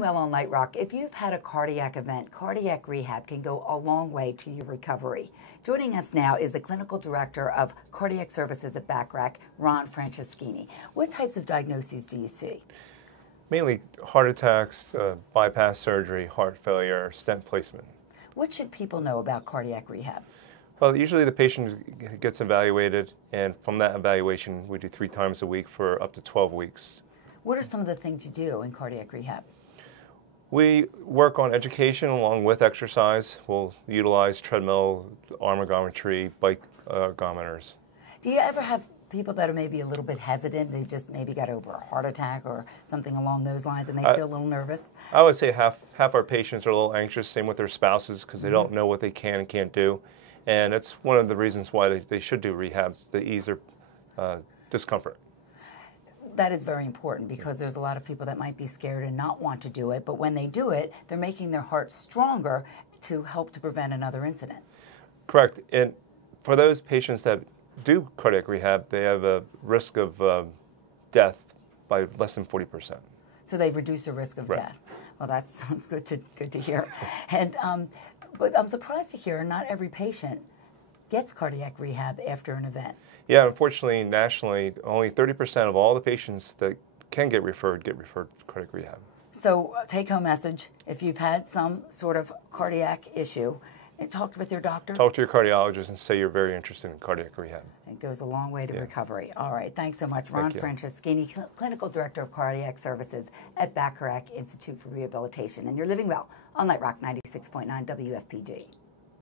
living well on Light Rock. If you've had a cardiac event, cardiac rehab can go a long way to your recovery. Joining us now is the Clinical Director of Cardiac Services at Bacharach, Ron Franceschini. What types of diagnoses do you see? Mainly heart attacks, bypass surgery, heart failure, stent placement. What should people know about cardiac rehab? Well, usually the patient gets evaluated, and from that evaluation, we do 3 times a week for up to 12 weeks. What are some of the things you do in cardiac rehab? We work on education along with exercise. We'll utilize treadmill, arm ergometry, bike ergometers. Do you ever have people that are maybe a little bit hesitant? They just maybe got over a heart attack or something along those lines, and they feel a little nervous? I would say half our patients are a little anxious, same with their spouses, because they don't know what they can and can't do. And it's one of the reasons why they should do rehabs, to ease their discomfort. That is very important, because there's a lot of people that might be scared and not want to do it, but when they do it, they're making their heart stronger to help to prevent another incident. Correct. And for those patients that do cardiac rehab, they have a risk of death by less than 40%. So they've reduced the risk of death. Well, that sounds good to hear. And but I'm surprised to hear not every patient gets cardiac rehab after an event. Yeah, unfortunately, nationally, only 30% of all the patients that can get referred for cardiac rehab. So take-home message, if you've had some sort of cardiac issue, talk with your doctor. Talk to your cardiologist and say you're very interested in cardiac rehab. It goes a long way to recovery. All right, thanks so much. Ron Franceschini, Clinical Director of Cardiac Services at Bacharach Institute for Rehabilitation. And you're living well on Light Rock 96.9 WFPG.